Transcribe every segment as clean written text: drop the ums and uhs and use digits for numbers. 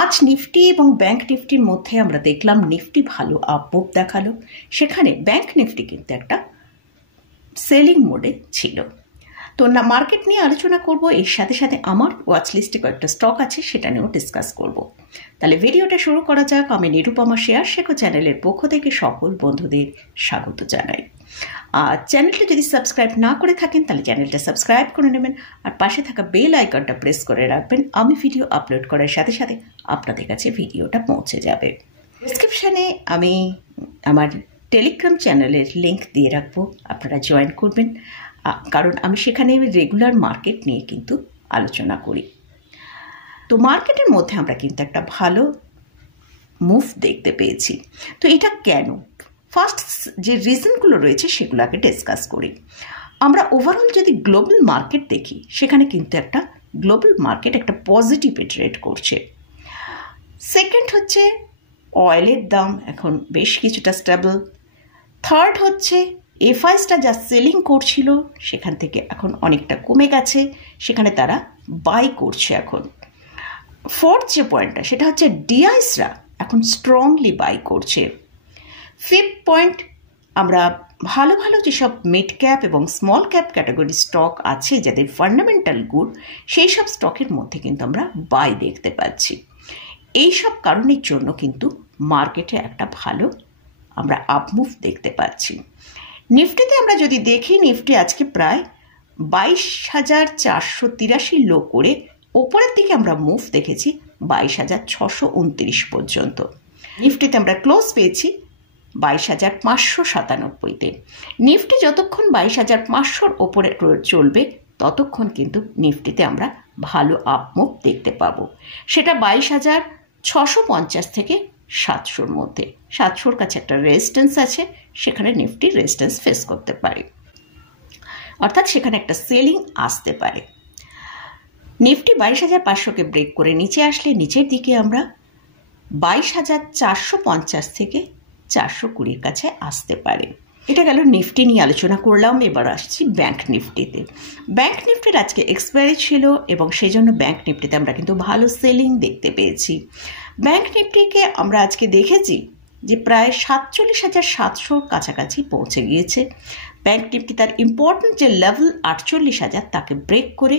আজ নিফটি এবং ব্যাংক নিফটির মধ্যে আমরা দেখলাম নিফটি ভালো আপ মুভ দেখালো, সেখানে ব্যাংক নিফটি কিন্তু একটা সেলিং মোডে ছিল। তো না মার্কেট নিয়ে আলোচনা করব, এর সাথে সাথে আমার ওয়াচ লিস্টে কয়েকটা স্টক আছে সেটা নিয়েও ডিসকাস করব। তাহলে ভিডিওটা শুরু করা যাক। আমি নিরুপমা শেয়ার শেখো চ্যানেলের পক্ষ থেকে সকল বন্ধুদের স্বাগত জানাই। আর চ্যানেলটা যদি সাবস্ক্রাইব না করে থাকেন তাহলে চ্যানেলটা সাবস্ক্রাইব করে নেবেন, আর পাশে থাকা বেল আইকনটা প্রেস করে রাখবেন। আমি ভিডিও আপলোড করার সাথে সাথে আপনাদের কাছে ভিডিওটা পৌঁছে যাবে। ডেসক্রিপশানে আমি আমার টেলিগ্রাম চ্যানেলের লিঙ্ক দিয়ে রাখবো, আপনারা জয়েন করবেন, কারণ আমি সেখানে রেগুলার মার্কেট নিয়ে কিন্তু আলোচনা করি। তো মার্কেটের মধ্যে আমরা কিন্তু একটা ভালো মুভ দেখতে পেয়েছি। তো এটা কেন? ফার্স্ট যে রিজনগুলো রয়েছে সেগুলো আগে ডিসকাস করি। আমরা ওভারঅল যদি গ্লোবাল মার্কেট দেখি, সেখানে কিন্তু একটা গ্লোবাল মার্কেট একটা পজিটিভে ট্রেড করছে। সেকেন্ড হচ্ছে অয়েলের দাম এখন বেশ কিছুটা স্টেবল। থার্ড হচ্ছে এফআইসটা যা সেলিং করছিল সেখান থেকে এখন অনেকটা কমে গেছে, সেখানে তারা বাই করছে এখন। ফোর্থ যে পয়েন্টটা সেটা হচ্ছে ডিআইসরা এখন স্ট্রংলি বাই করছে। ফিফথ পয়েন্ট, আমরা ভালো ভালো যেসব মিড ক্যাপ এবং স্মল ক্যাপ ক্যাটাগরি স্টক আছে যাদের ফান্ডামেন্টাল গুড, সেই সব স্টকের মধ্যে কিন্তু আমরা বাই দেখতে পাচ্ছি। এইসব কারণের জন্য কিন্তু মার্কেটে একটা ভালো আমরা আপমুভ দেখতে পাচ্ছি। নিফটিতে আমরা যদি দেখি, নিফটি আজকে প্রায় 22,483 লো করে ওপরের দিকে আমরা মুভ দেখেছি 22,629 পর্যন্ত। নিফটিতে আমরা ক্লোজ পেয়েছি 22,597-তে। নিফটি যতক্ষণ 22,500 ওপরে চলবে ততক্ষণ কিন্তু নিফটিতে আমরা ভালো আপমুভ দেখতে পাবো। সেটা 22,650 থেকে 700-র মধ্যে। 700-র কাছে একটা রেজিস্ট্যান্স আছে, সেখানে নিফটি রেজিস্ট্যান্স ফেস করতে পারে, অর্থাৎ সেখানে একটা সেলিং আসতে পারে। নিফটি 22,500-কে ব্রেক করে নিচে আসলে নিচের দিকে আমরা 22,450 থেকে 420-র কাছে আসতে পারে। এটা গেল নিফটি নিয়ে আলোচনা করলাম। এবার আসছি ব্যাংক নিফটিতে। ব্যাংক নিফটির আজকে এক্সপায়ারি ছিল এবং সেই জন্য ব্যাংক নিফটিতে আমরা কিন্তু ভালো সেলিং দেখতে পেয়েছি। ব্যাংক নিফটিকে আমরা আজকে দেখেছি যে প্রায় 47,700-র কাছাকাছি পৌঁছে গিয়েছে। ব্যাংক নিফটি তার ইম্পর্টেন্ট যে লেভেল 48,000 তাকে ব্রেক করে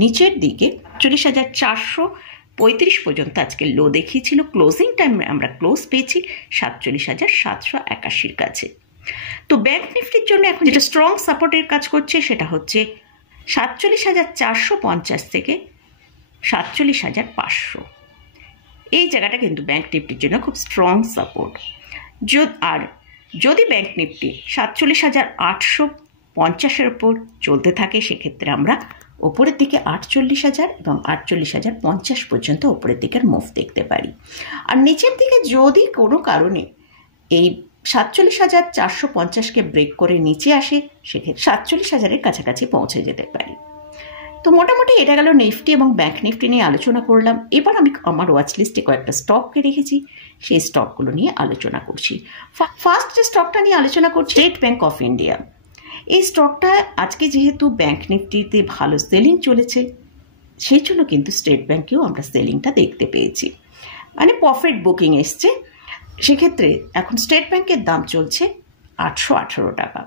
নিচের দিকে 40,435 পর্যন্ত আজকে লো দেখিয়েছিল। ক্লোজিং টাইমে আমরা ক্লোজ পেয়েছি 47,781-র কাছে। তো ব্যাংক নিফটির জন্য এখন যেটা স্ট্রং সাপোর্টের কাজ করছে সেটা হচ্ছে 47,450 থেকে 47,500। এই জায়গাটা কিন্তু ব্যাংক নিফটির জন্য খুব স্ট্রং সাপোর্ট। আর যদি ব্যাংক নিফটি 47,850-এর উপর চলতে থাকে, সেক্ষেত্রে আমরা ওপরের দিকে 48,000 এবং 48,050 পর্যন্ত ওপরের দিকের মুভ দেখতে পারি। আর নিচের দিকে যদি কোনো কারণে এই 47,450-কে ব্রেক করে নিচে আসে, সেক্ষেত্রে 47,000-এর কাছাকাছি পৌঁছে যেতে পারি। তো মোটামুটি এটা গেল নিফটি এবং ব্যাংক নিফটি নিয়ে আলোচনা করলাম। এবার আমি আমার ওয়াচ লিস্টে কয়েকটা স্টককে রেখেছি, সেই স্টকগুলো নিয়ে আলোচনা করছি। ফার্স্ট যে স্টকটা নিয়ে আলোচনা করছি, স্টেট ব্যাংক অফ ইন্ডিয়া। এই স্টকটা আজকে যেহেতু ব্যাংক নিফটিতে ভালো সেলিং চলেছে, সেই জন্য কিন্তু স্টেট ব্যাংকেও আমরা সেলিংটা দেখতে পেয়েছি, মানে প্রফিট বুকিং এসছে। সেক্ষেত্রে এখন স্টেট ব্যাংকের দাম চলছে 818 টাকা।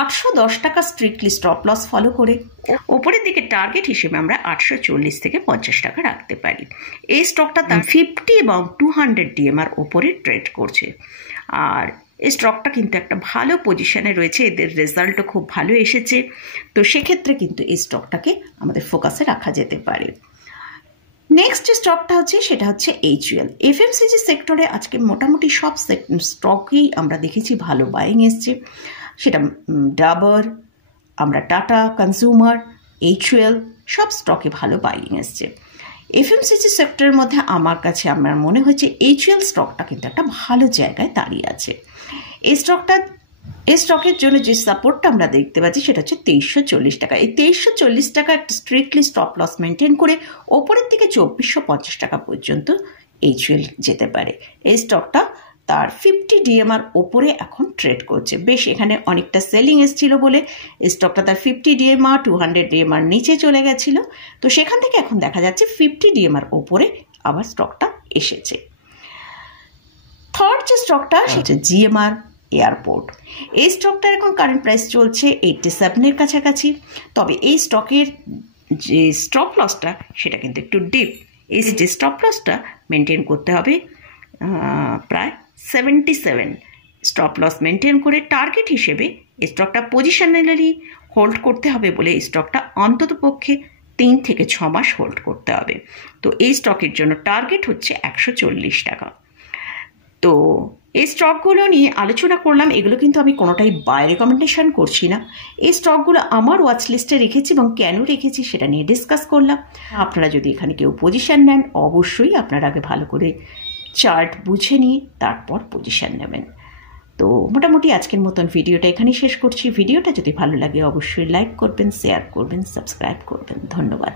810 টাকা স্ট্রিক্টলি স্টপ লস ফলো করে ওপরের দিকে টার্গেট হিসেবে আমরা 840 থেকে 50 টাকা রাখতে পারি। এই স্টকটা তার 50 এবং 200 ডিএমআর ওপরে ট্রেড করছে। আর এই স্টকটা কিন্তু একটা ভালো পজিশনে রয়েছে, এদের রেজাল্টও খুব ভালো এসেছে। তো সেক্ষেত্রে কিন্তু এই স্টকটাকে আমাদের ফোকাসে রাখা যেতে পারে। নেক্সট যে স্টকটা হচ্ছে সেটা হচ্ছে এইচইএল। এফএমসিজি সেক্টরে আজকে মোটামুটি সব স্টকই আমরা দেখেছি ভালো বাইং এসছে। সেটা ডাবর, আমরা টাটা কনজিউমার, এইচইএল সব স্টকে ভালো বাইং এসছে। এফএমসিজি সেক্টরের মধ্যে আমার মনে হয়েছে এইচইএল স্টকটা কিন্তু একটা ভালো জায়গায় দাঁড়িয়ে আছে। এই স্টকের জন্য যে সাপোর্টটা আমরা দেখতে পাচ্ছি সেটা হচ্ছে 2340 টাকা। এই 2340 টাকা একটা স্ট্রিক্টলি স্টপ লস মেনটেন করে ওপরের দিকে 2450 টাকা পর্যন্ত এইচইএল যেতে পারে। এই স্টকটা তার 50 ডিএমআর ওপরে এখন ট্রেড করছে। বেশ এখানে অনেকটা সেলিং এসেছিল বলে স্টকটা তার 50 ডিএমআর 200 ডিএমআর নিচে চলে গেছিল। তো সেখান থেকে এখন দেখা যাচ্ছে 50 ডিএমআর ওপরে আবার স্টকটা এসেছে। থার্ড যে স্টকটা সেটা জিএমআর এয়ারপোর্ট। এই স্টকটার এখন কারেন্ট প্রাইস চলছে 87-এর কাছাকাছি। তবে এই স্টকের যে স্টপ লসটা সেটা কিন্তু একটু ডিপ। এই যে স্টপ লসটা মেনটেন করতে হবে প্রায় 77 স্টপ লস মেনটেন করে টার্গেট হিসেবে এই স্টকটা পজিশনালি হোল্ড করতে হবে বলে এই স্টকটা অন্তত পক্ষে 3 থেকে 6 মাস হোল্ড করতে হবে। তো এই স্টকের জন্য টার্গেট হচ্ছে 140 টাকা। তো এই স্টকগুলো নিয়ে আলোচনা করলাম, এগুলো কিন্তু আমি কোনোটাই বাই রেকমেন্ডেশন করছি না। এই স্টকগুলো আমার ওয়াচ লিস্টে রেখেছি এবং কেন রেখেছি সেটা নিয়ে ডিসকাস করলাম। আপনারা যদি এখানে কেউ পজিশন নেন অবশ্যই আপনারা আগে ভালো করে চার্ট বুঝে নিয়ে তারপর পজিশন নেবেন। তো মোটামুটি আজকের মতন ভিডিওটা এখানেই শেষ করছি। ভিডিওটা যদি ভালো লাগে অবশ্যই লাইক করবেন, শেয়ার করবেন, সাবস্ক্রাইব করবেন। ধন্যবাদ।